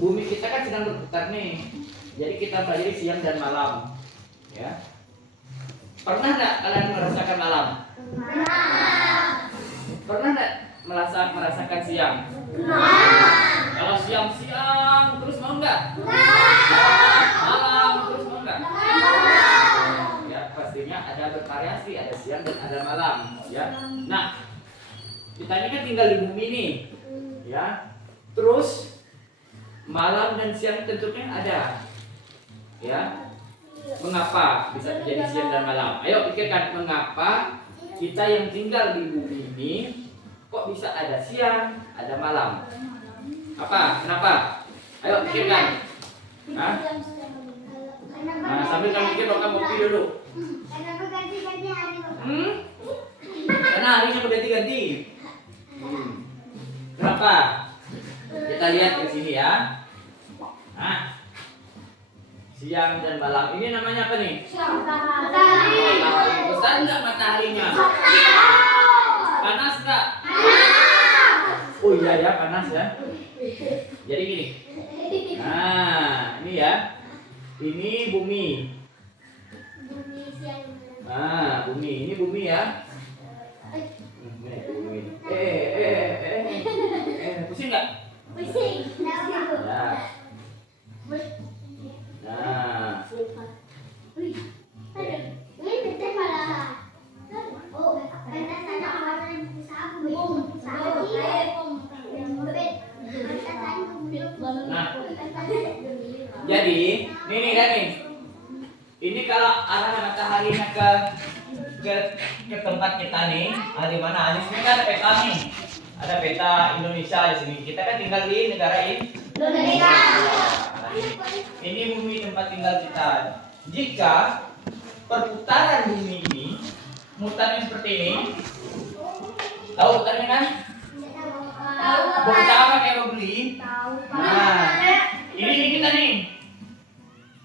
bumi kita kan sedang berputar nih. Jadi kita pelajari siang dan malam. Ya. Pernah nggak kalian merasakan malam? Pernah nggak merasakan siang? Kalau siang terus mau nggak? Malam terus mau nggak? Ya pastinya ada bervariasi, ada siang dan ada malam. Ya. Nah, kita ini kan tinggal di bumi nih, ya. Terus malam dan siang tentunya ada, ya. Mengapa bisa terjadi siang dan malam? Ayo pikirkan, mengapa kita yang tinggal di bumi ini kok bisa ada siang, ada malam? Apa? Kenapa? Ayo pikirkan. Hah? Nah, sambil kamu mikir, kamu kopi dulu. Karena harinya berganti-ganti. Kenapa? Kita lihat ke sini ya. Nah, siang dan malam ini namanya apa nih? Matahari. Besar nggak mataharinya? Panas nggak? Oh iya ya, panas ya. Jadi gini. Nah, ini ya. Ini bumi. Nah, bumi. Ini bumi ya. Ini bumi. Pusing nggak? Ya. Nah. Nah, jadi nih kan nih. Ini kalau arah mataharinya ke tempat kita nih, di mana? Di sini kan ada peta nih. Ada peta Indonesia di sini. Kita kan tinggal di negara Indonesia. Nah, ini bumi tempat tinggal kita. Jika perputaran bumi ini mutarnya seperti ini, tahu putarnya kan? Pertama kayak beli. Nah, ini kita nih.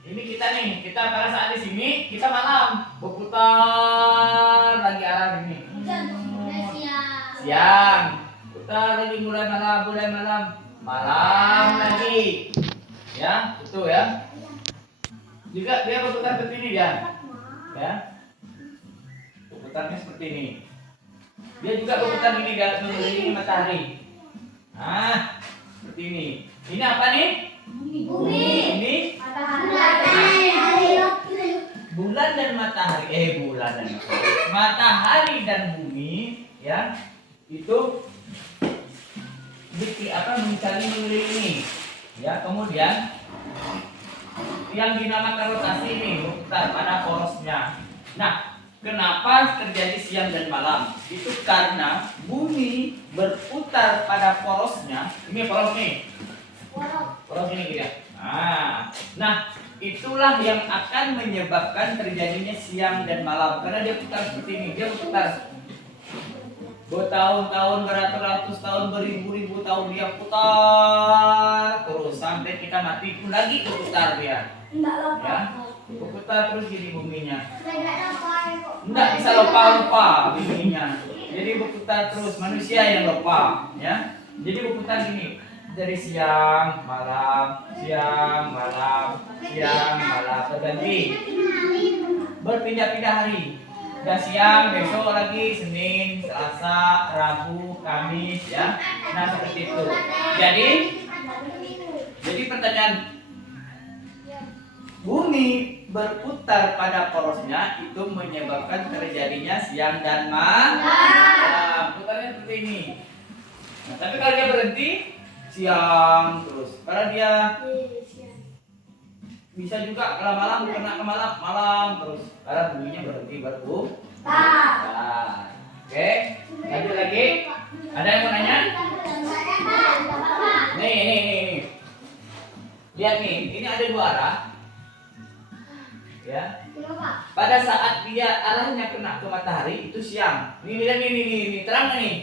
Ini kita nih. Kita pada saat di sini kita malam berputar lagi arah ini. Siang. Putar lagi mulai malam, malam lagi. Ya, itu ya. Juga dia berputar seperti ini dia. Ya. Berputarnya seperti ini. Dia juga berputar ini dia mengelilingi matahari. Nah, seperti ini. Ini apa nih? Bumi. Ini bulan dan matahari. Bulan dan matahari. Matahari dan bumi, ya. Itu saling mengelilingi. Ya, kemudian yang dinamakan rotasi ini berputar pada porosnya. Nah, kenapa terjadi siang dan malam? Itu karena bumi berputar pada porosnya. Ini poros nih. Poros ini ya. Nah, itulah yang akan menyebabkan terjadinya siang dan malam. Karena dia putar seperti ini. Dia berputar bertahun-tahun, beratus-ratus tahun, beribu-ribu tahun dia putar terus sampai kita mati pun lagi berputar dia. Ya, berputar terus gini buminya. Enggak bisa lupa buminya. Jadi berputar terus, manusia yang lupa, ya. Jadi berputar gini dari siang, malam, siang, malam, siang, malam, terganti. Berpindah-pindah hari. Udah siang, besok lagi Senin, Selasa, Rabu, Kamis, ya. Nah, seperti itu. Jadi pertanyaan, bumi berputar pada porosnya itu menyebabkan terjadinya siang dan malam. Putarnya seperti ini. Nah, tapi kalau dia berhenti siang terus. Karena dia bisa juga kalau malam kena ke malam terus. Karena buminya berhenti berputar. Oke, lanjut lagi. Ada yang mau nanya? Nih. Lihat nih, ini ada dua arah. Ya. Pada saat dia arahnya kena ke matahari itu siang. Nih, terang nggak nih?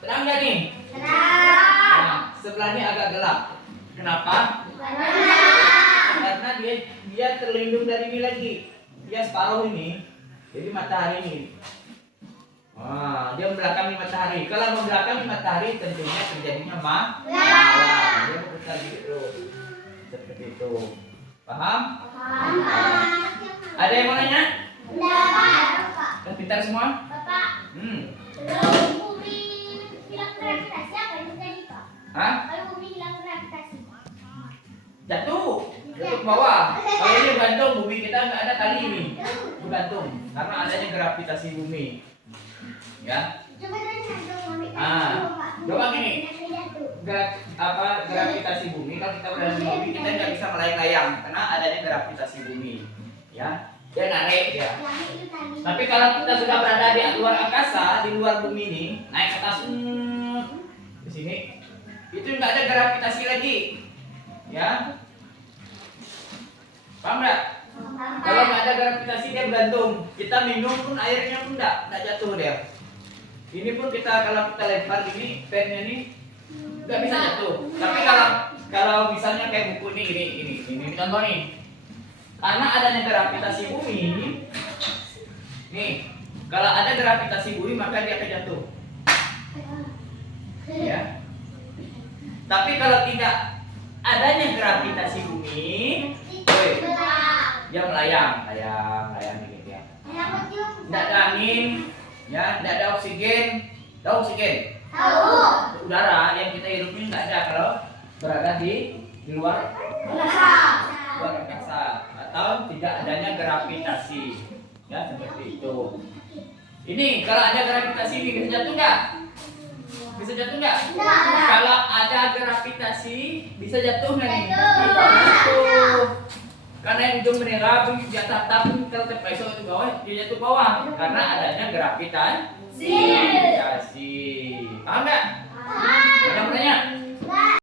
Terang nggak nih? Nah, sebelahnya agak gelap. Kenapa? Karena dia terlindung dari ini lagi. Dia separuh ini. Jadi matahari ini. Dia membelakangi matahari. Kalau membelakangi matahari tentunya terjadinya malam. Dia Paham? Paham. Ada yang mau nanya? Enggak. Udah pintar semua? Bapak, kalau bumi hilang gravitasi apa yang terjadi, Pak? Hah? Kalau bumi hilang gravitasi. Jatuh ke bawah. Kalau ini gantung, bumi kita nggak ada kali ini. Bergantung karena adanya gravitasi bumi. Ya. Coba tanya dong, Mami. Coba gini. Gravitasi bumi, kalau kita berada di bumi kita nggak bisa melayang-layang karena adanya gravitasi bumi. Ya. Dia narik ya. Tapi kalau kita sudah berada di luar angkasa, di luar bumi ini, naik ke atas di sini, itu nggak ada gravitasi lagi. Ya. Paham nggak? Kalau nggak ada gravitasi dia bergantung. Kita minum pun airnya pun nggak jatuh dia. Ini pun kalau kita lempar gini, pennya ini nggak bisa jatuh. Tapi kalau misalnya kayak buku ini contoh nih. Karena adanya gravitasi bumi, nih, kalau ada gravitasi bumi maka dia akan jatuh. Ya. Tapi kalau tidak adanya gravitasi bumi, dia melayang gitu ya. Tidak ada angin, ya, tidak ada oksigen. Tahu oksigen? Tahu. Udara yang kita hirup ini tidak ada kalau berada di luar angkasa atau tidak adanya gravitasi, ya seperti itu. Ini kalau ada gravitasi ini bisa jatuh nggak? Bisa jatuh nggak? Kalau ada gravitasi bisa jatuh nggak nih? Jatuh. Karena yang ujung bendera di atas tapi kalau terpesong itu bawah dia jatuh bawah karena adanya gravitasi. Paham nggak? Ada yang bertanya?